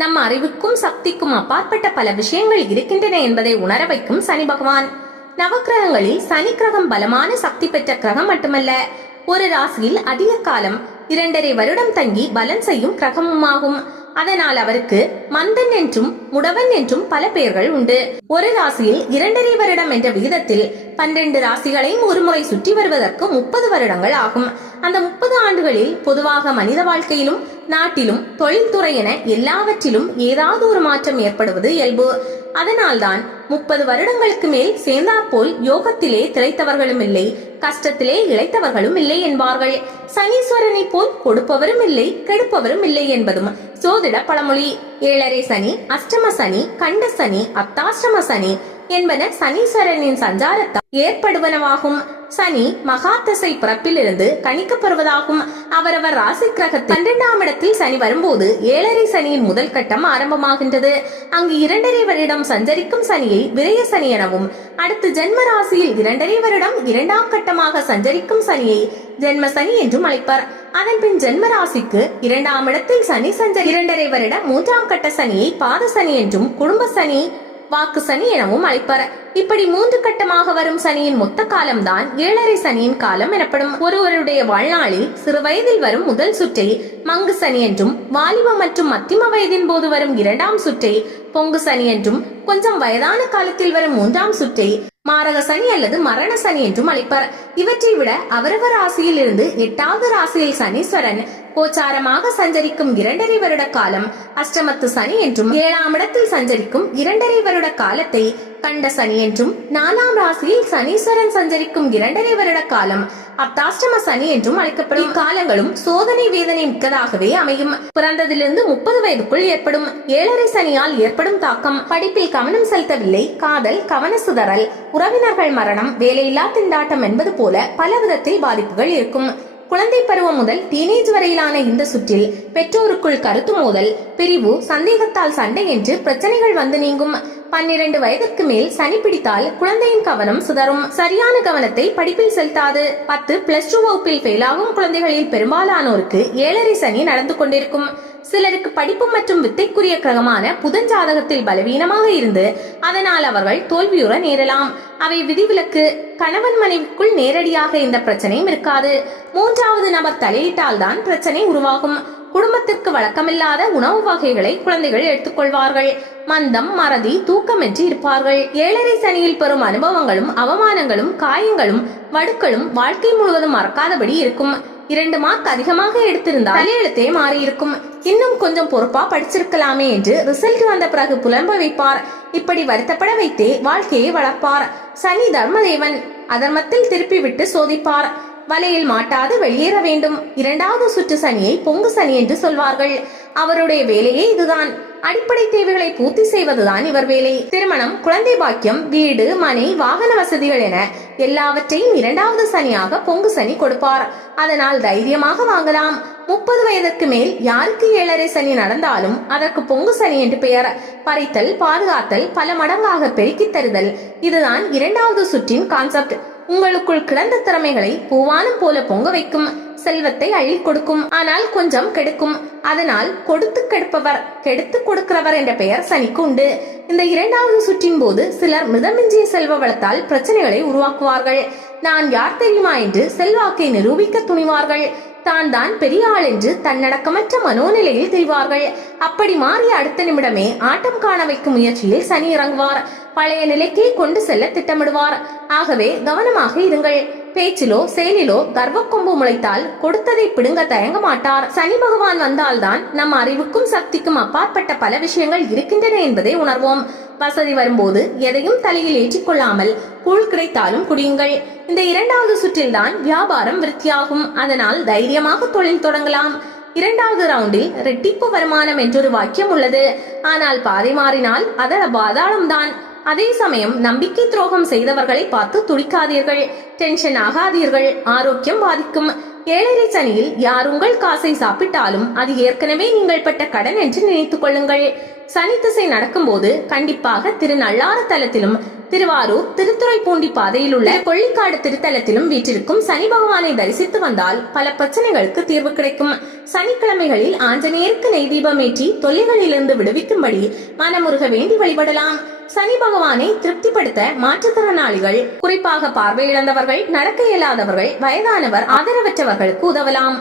நம் அறிவுக்கும் சக்திக்கும் அப்பாற்பட்ட பல விஷயங்கள் இருக்கின்றன என்பதை உணர வைக்கும் சனி பகவான். நவக்கிரகங்களில் சனி கிரகம் பலமான சக்தி பெற்ற கிரகம் மட்டுமல்ல, ஒரு ராசியில் அதிக காலம் 2.5 வருடம் தங்கி பலன் செய்யும் கிரகமுமாகும். அதனால் அவருக்கு மந்தன் என்றும் முடவன் என்றும் பல பெயர்கள் உண்டு. ஒரு ராசியில் 2.5 வருடம் என்ற விகிதத்தில் 12 ராசிகளையும் ஒரு முறை சுற்றி வருவதற்கு 30 வருடங்கள் ஆகும். அந்த 30 ஆண்டுகளில் பொதுவாக மனித வாழ்க்கையிலும் நாட்டிலும் தொழில்துறை என எல்லாவற்றிலும் ஏதாவது ஒரு மாற்றம் ஏற்படுவது இயல்பு. அதனால்தான் 30 வருடங்களுக்கு மேல் சேர்ந்தாற்போல் யோகத்திலே திளைத்தவர்களும் இல்லை, கஷ்டத்திலே இழைத்தவர்களும் இல்லை என்பார்கள். சனீஸ்வரனை போல் கொடுப்பவரும் இல்லை, கெடுப்பவரும் இல்லை என்பதும் சோதிட பழமொழி. 7.5 சனி, அஷ்டம சனி, கண்ட சனி, அர்த்தாஷ்டம சனி என்பன சனீஸ்வரனின் சஞ்சாரத்தால் ஏற்படுவனவாகும். சனி மகாதசை பிறப்பிலிருந்து கணிக்கப்படுவதாகும். அவரவர் ராசி கிரகத்தில் 12ஆம் இடத்தில் சனி வரும்போது 7.5 சனியின் முதல் கட்டம் ஆரம்பமாகின்றது. அங்கு 2.5 வருடம் சஞ்சரிக்கும் சனியை விரய சனி எனவும், அடுத்து ஜென்ம ராசியில் 2.5 வருடம் 2ஆம் கட்டமாக சஞ்சரிக்கும் சனியை ஜென்ம சனி என்றும் அழைப்பர். அதன் பின் ஜென்ம ராசிக்கு 2ஆம் இடத்தில் சனி சஞ்சரி 2.5 வருடம் 3ஆம் கட்ட சனியை பாத சனி என்றும், குடும்ப சனி, வாக்கு சனி எனவும் அழைப்பர். இப்படி 3 கட்டமாக வரும் சனியின் மொத்த காலம்தான் 7.5 சனியின் காலம் எனப்படும். ஒருவருடைய வாழ்நாளில் சிறு வயதில் வரும் முதல் சுற்றை மங்கு சனி என்றும், வாலிப மற்றும் மத்திம வயதின் போது வரும் 2ஆம் சுற்றை பொங்கு சனி என்றும், கொஞ்சம் வயதான காலத்தில் வரும் 3ஆம் சுற்றை மாரக சனி அல்லது மரண சனி என்றும் அழைப்பர். இவற்றை விட அவரவர் ராசியில் இருந்து 8வது ராசியில் சனீஸ்வரன் கோச்சாரமாக சஞ்சரிக்கும் 2.5 வருட காலம் அஷ்டமத்து சனி என்றும், 7ஆம் இடத்தில் சஞ்சரிக்கும் 2.5 வருட காலத்தை கண்ட சனி என்றும், 4ஆம் ராசியில் சனீஸ்வரன் சஞ்சரிக்கும் 2.5 வருட காலம் அர்த்தாஷ்டம சனி என்றும் அழைக்கப்படும். காலங்களும் சோதனை வேதனை மிக்கதாகவே அமையும். பிறந்ததிலிருந்து 30 வயதுக்குள் ஏற்படும் 7.5 சனியால் ஏற்படும் தாக்கம்: படிப்பில் கவனம் செலுத்தவில்லை, காதல், கவன சிதறல், உறவினர்கள் மரணம், வேலையில்லா திண்டாட்டம் என்பது போல பல விதத்தில் பாதிப்புகள் இருக்கும். குழந்தை பருவம் முதல் டீனேஜ் வரையிலான இந்த சுற்றில் பெற்றோருக்குள் கருத்து மோதல், பிரிவு, சந்தேகத்தால் சண்டை என்று பிரச்சனைகள் வந்து நீங்கும். 12 வயதிற்கு மேல் சனி பிடித்தால் குழந்தையின் கவனம் சிதறும், சரியான கவனத்தை படிப்பில் செலுத்தாது. 10+2 வகுப்பில் ஃபெயிலாகும் குழந்தைகளில் பெரும்பாலானோருக்கு 7.5 சனி நடந்து கொண்டிருக்கும். சிலருக்கு படிப்பு மற்றும் வித்தைக்குரிய கிரகமான புதன் ஜாதகத்தில் பலவீனமாக இருந்து அதனால் அவர்கள் தோல்வியுற நேரலாம். அவை விதிவிலக்கு. கணவன் மனைவிக்குள் நேரடியாக இந்த பிரச்சனையும் இருக்காது. 3வது நபர் தலையிட்டால் தான் பிரச்சனை உருவாகும். குடும்பத்திற்கு வழக்கமில்லாத உணவு வகைகளை குழந்தைகள் எடுத்துக்கொள்வார்கள். மந்தம், மறதி, தூக்கமின்றி இருப்பார்கள். 7.5 சனியில் பெறும் அனுபவங்களும் அவமானங்களும் காயங்களும் வடுக்களும் வாழ்க்கை முழுவதும் மறக்காதபடி இருக்கும். 2 மார்க் அதிகமாக எடுத்திருந்தால் தலையெழுத்தே மாறி இருக்கும். இன்னும் கொஞ்சம் பொறுப்பா படிச்சிருக்கலாமே என்று ரிசல்ட் வந்த பிறகு புலம்ப வைப்பார். இப்படி வருத்தப்பட வைத்தே வாழ்க்கையை வளர்ப்பார். சனி தர்மதேவன். அதர்மத்தில் திருப்பி விட்டு சோதிப்பார். வலையில் மாட்டாது வெளியேற வேண்டும். 2வது சுற்று சனியை பொங்கு சனி என்று சொல்வார்கள். அவருடைய வேலையே இதுதான். அடிப்படை தேவைகளை பூர்த்தி செய்வதுதான் இவர் வேலை. திருமணம், குழந்தை பாக்கியம், வீடு, மனை, வாகன வசதிகள் என எல்லாவற்றையும் 2வது சனியாக பொங்கு சனி கொடுப்பார். அதனால் தைரியமாக வாங்கலாம். 30 வயதுக்கு மேல் யாருக்கு 7.5 சனி நடந்தாலும் அதற்கு பொங்கு சனி என்று பெயர். பறித்தல், பாதுகாத்தல், பல மடங்காக பெருக்கித் தருதல், இதுதான் 2வது சுற்றின் கான்செப்ட். உங்களுக்குள் கிடந்த திறமைகளை பூவானம் போல பொங்க வைக்கும். செல்வத்தை அள்ளி கொடுக்கும். ஆனால் கொஞ்சம் கெடுக்கும். அதனால் கொடுத்து கெடுப்பவர், கெடுத்து கொடுக்கிறவர் என்ற பெயர் சனிக்கு உண்டு. இந்த 2வது சுற்றின் போது சிலர் மிதமிஞ்சிய செல்வ வளத்தால் பிரச்சனைகளை உருவாக்குவார்கள். நான் யார் தெரியுமா என்று செல்வாக்கை நிரூபிக்க துணிவார்கள். தான் பெரிய ஆள் என்று தன்னடக்கமற்ற மனோநிலையில் தெரிவார்கள். அப்படி மாறிய அடுத்த நிமிடமே ஆட்டம் காண வைக்கும் முயற்சியில் சனி இறங்குவார். பழைய நிலைக்கே கொண்டு செல்ல திட்டமிடுவார். ஆகவே கவனமாக இருங்கள். பேச்சிலோ செயலிலோ கர்வக்கொம்பு முளைத்தால் கொடுத்ததை பிடுங்க தயங்க மாட்டார். சனி பகவான் வந்தால்தான் நம் அறிவுக்கும் சக்திக்கும் அப்பாற்பட்ட பல விஷயங்கள் இருக்கின்றன என்பதை உணர்வோம். வசதி வரும்போது எதையும் தலையில் ஏற்றிக்கொள்ளாமல் கூழ் கிடைத்தாலும் குடியுங்கள். இந்த 2வது சுற்றில்தான் வியாபாரம் விருத்தியாகும். அதனால் தைரியமாக தொழில் தொடங்கலாம். 2வது ரவுண்டில் ரெட்டிப்பு வருமானம் என்றொரு வாக்கியம் உள்ளது. ஆனால் பாதை மாறினால் அதல பாதாளம்தான். அதே சமயம் நம்பிக்கை துரோகம் செய்தவர்களை பார்த்து துடிக்காதீர்கள், டென்ஷன் ஆகாதீர்கள். ஆரோக்கியம் பாதிக்கும். 7.5 சனியில் யார் உங்கள் காசை சாப்பிட்டாலும் அது ஏற்கனவே நீங்கள் பட்ட கடன் என்று நினைத்துக் கொள்ளுங்கள். சனி திசை நடக்கும் போது கண்டிப்பாக திரு நள்ளாறு தலத்திலும் திருவாரூர் திருத்துறைப்பூண்டி பாதையில் உள்ள கொள்ளிக்காடு திருத்தலத்திலும் வீற்றிருக்கும் சனி பகவானை தரிசித்து வந்தால் பல பிரச்சனைகளுக்கு தீர்வு கிடைக்கும். சனிக்கிழமைகளில் ஆஞ்சநேயருக்கு நெய் தீபமேற்றி தொல்லைகளிலிருந்து விடுவிக்கும்படி மனமுருக வேண்டி வழிபடலாம். சனி பகவானை திருப்திப்படுத்த மாற்றுத்திறனாளிகள், குறிப்பாக பார்வையிழந்தவர்கள், நடக்க இயலாதவர்கள், வயதானவர், ஆதரவற்றவர்களுக்கு உதவலாம்.